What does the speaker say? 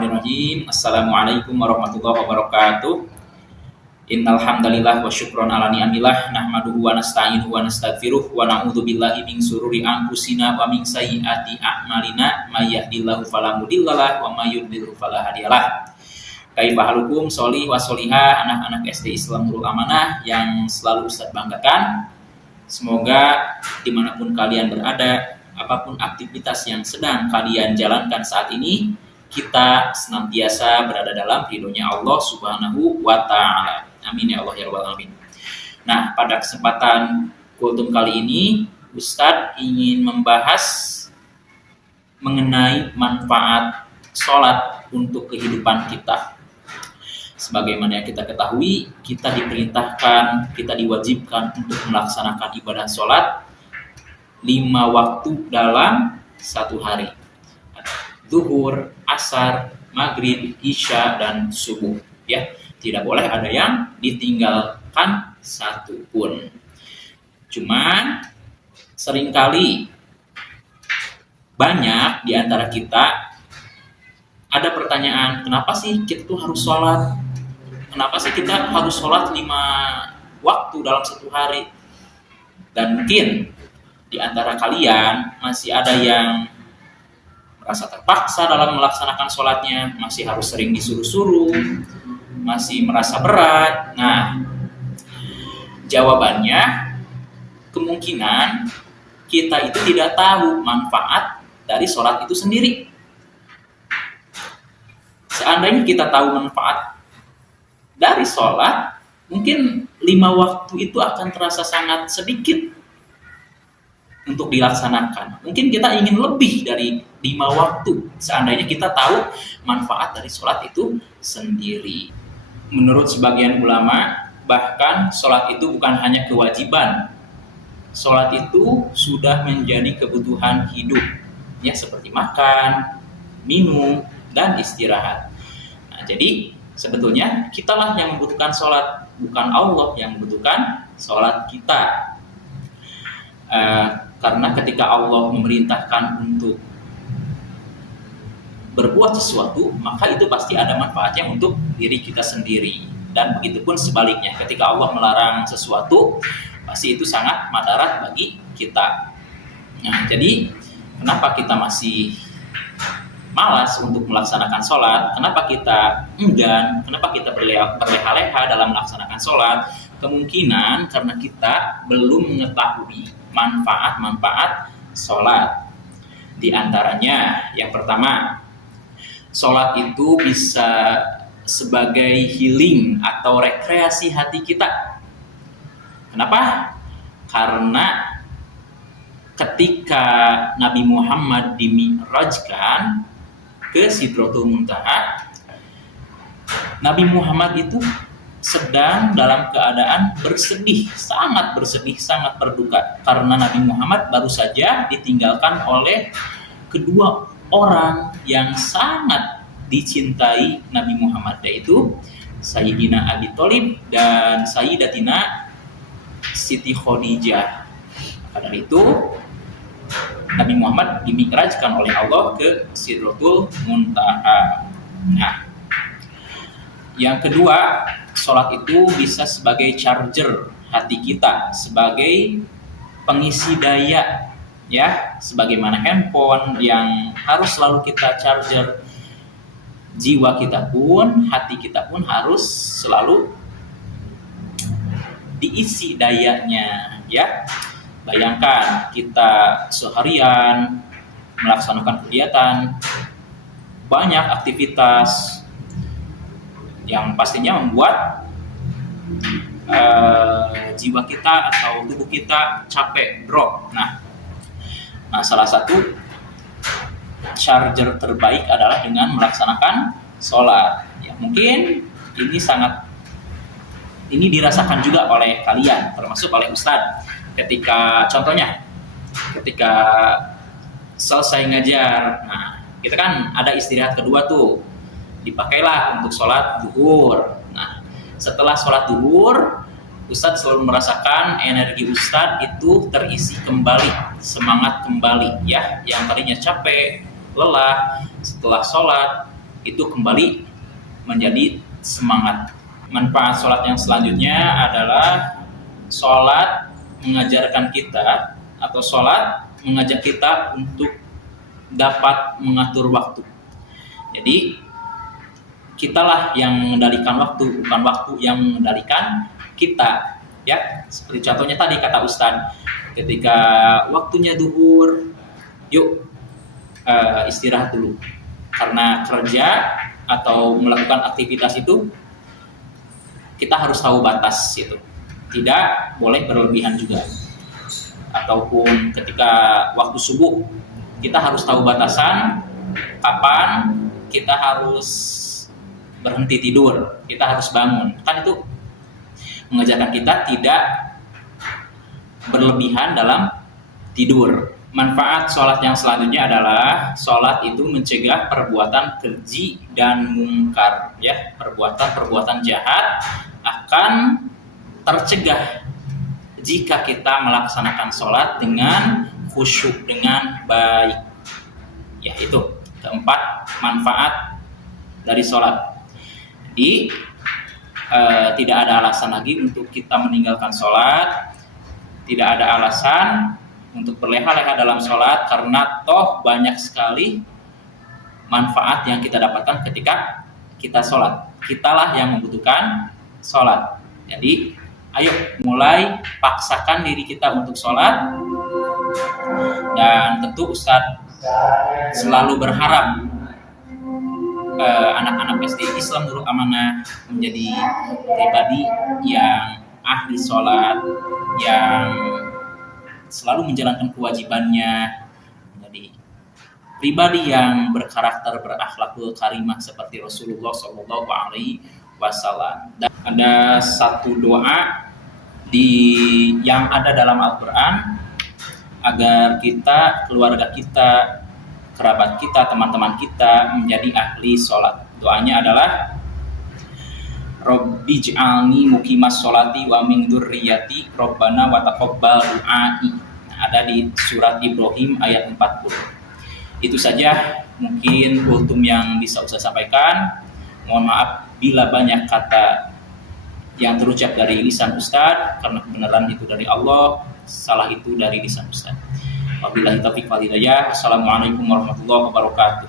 Bismillahirrahmanirrahim. Assalamualaikum warahmatullahi wabarakatuh. Innal hamdalillah wa syukron ala ni'amillah nahmaduhu wa nasta'inuhu wa nastaghfiruh wa na'udzu billahi min sururi anfusina wa min sayyiati a'malina may yahdihillahu fala mudhillalah wa may yudhlil fala hadiyalah. Kaifa halukum sholih wa sholihah anak-anak SD Islam Nurul Amanah yang selalu Ustaz banggakan. Semoga dimanapun kalian berada, apapun aktivitas yang sedang kalian jalankan saat ini, kita senantiasa berada dalam ridhonya Allah Subhanahu wa Ta'ala. Amin ya Allah ya Rabbal Alamin. Nah, pada kesempatan kultum kali ini, Ustadz ingin membahas mengenai manfaat sholat untuk kehidupan kita. Sebagaimana yang kita ketahui, kita diperintahkan, kita diwajibkan untuk melaksanakan ibadah sholat 5 waktu dalam satu hari. Zuhur, asar, maghrib, isya, dan subuh. Ya, tidak boleh ada yang ditinggalkan satu pun. Cuman seringkali banyak di antara kita ada pertanyaan, kenapa sih kita tuh harus sholat? Kenapa sih kita harus sholat 5 waktu dalam satu hari? Dan mungkin di antara kalian masih ada yang merasa terpaksa dalam melaksanakan sholatnya, masih harus sering disuruh-suruh, masih merasa berat. Nah, jawabannya kemungkinan kita itu tidak tahu manfaat dari sholat itu sendiri. Seandainya kita tahu manfaat dari sholat, mungkin 5 waktu itu akan terasa sangat sedikit untuk dilaksanakan. Mungkin kita ingin lebih dari 5 waktu, seandainya kita tahu manfaat dari sholat itu sendiri. Menurut sebagian ulama, bahkan sholat itu bukan hanya kewajiban. Sholat itu sudah menjadi kebutuhan hidup, ya, seperti makan, minum, dan istirahat. Nah, jadi sebetulnya kitalah yang membutuhkan sholat, bukan Allah yang membutuhkan sholat kita. Karena ketika Allah memerintahkan untuk berbuat sesuatu, maka itu pasti ada manfaatnya untuk diri kita sendiri. Dan begitupun sebaliknya, ketika Allah melarang sesuatu, pasti itu sangat madarat bagi kita. Nah, jadi kenapa kita masih malas untuk melaksanakan sholat? Kenapa kita enggan? Kenapa kita berleha-leha dalam melaksanakan sholat? Kemungkinan karena kita belum mengetahui manfaat-manfaat sholat. Di antaranya, yang pertama, sholat itu bisa sebagai healing atau rekreasi hati kita. Kenapa? Karena ketika Nabi Muhammad dimi'rajkan ke Sidratul Muntaha, Nabi Muhammad itu sedang dalam keadaan bersedih, sangat berduka, karena Nabi Muhammad baru saja ditinggalkan oleh kedua orang yang sangat dicintai Nabi Muhammad, yaitu Sayyidina Abi Thalib dan Sayyidatina Siti Khadijah. Karena itu Nabi Muhammad dimi'rajkan oleh Allah ke Sidratul Muntaha. Nah, yang kedua, sholat itu bisa sebagai charger hati kita, sebagai pengisi daya, ya, sebagaimana handphone yang harus selalu kita charger. Jiwa kita pun, hati kita pun harus selalu diisi dayanya, ya. Bayangkan kita seharian melaksanakan kegiatan, banyak aktivitas yang pastinya membuat jiwa kita atau tubuh kita capek, drop. Nah, salah satu charger terbaik adalah dengan melaksanakan sholat. Ya, mungkin ini dirasakan juga oleh kalian, termasuk oleh Ustadz. Ketika selesai ngajar, nah, kita kan ada istirahat kedua tuh, dipakailah untuk sholat zuhur. Nah, setelah sholat zuhur, Ustadz selalu merasakan energi Ustadz itu terisi kembali, semangat kembali, ya. Yang tadinya capek, lelah, setelah sholat itu kembali menjadi semangat. Manfaat sholat yang selanjutnya adalah sholat mengajarkan kita, atau sholat mengajak kita untuk dapat mengatur waktu. Jadi kitalah yang mengendalikan waktu, bukan waktu yang mengendalikan kita. Ya, seperti contohnya tadi kata Ustadz, ketika waktunya duhur, yuk istirahat dulu. Karena kerja atau melakukan aktivitas itu kita harus tahu batas itu. Tidak boleh berlebihan juga. Ataupun ketika waktu subuh, kita harus tahu batasan kapan kita harus berhenti tidur, kita harus bangun. Kan itu mengajarkan kita tidak berlebihan dalam tidur. Manfaat sholat yang selanjutnya adalah sholat itu mencegah perbuatan keji dan mungkar. Ya, perbuatan jahat akan tercegah jika kita melaksanakan sholat dengan khusyuk, dengan baik. Ya, itu keempat manfaat dari sholat. Jadi tidak ada alasan lagi untuk kita meninggalkan sholat, tidak ada alasan untuk berleha-leha dalam sholat, karena toh banyak sekali manfaat yang kita dapatkan ketika kita sholat. Kitalah yang membutuhkan sholat. Jadi ayo mulai paksakan diri kita untuk sholat. Dan tentu Ustadz selalu berharap anak-anak SD Islam Nurul Amanah menjadi pribadi yang ahli sholat, yang selalu menjalankan kewajibannya, menjadi pribadi yang berkarakter, berakhlakul karimah seperti Rasulullah SAW. Dan ada satu doa yang ada dalam Al-Quran agar kita, keluarga kita, kerabat kita, teman-teman kita menjadi ahli sholat. Doanya adalah Rabbi ij'alni muqimas sholati wa min dzurriyyati Rabbana wa taqabbal du'ai. Ada di surat Ibrahim ayat 40. Itu saja mungkin kultum yang bisa Ustaz sampaikan. Mohon maaf bila banyak kata yang terucap dari lisan Ustaz, karena kebenaran itu dari Allah, salah itu dari lisan Ustaz. Wabillahi taufiq wal hidayah. Assalamualaikum warahmatullahi wabarakatuh.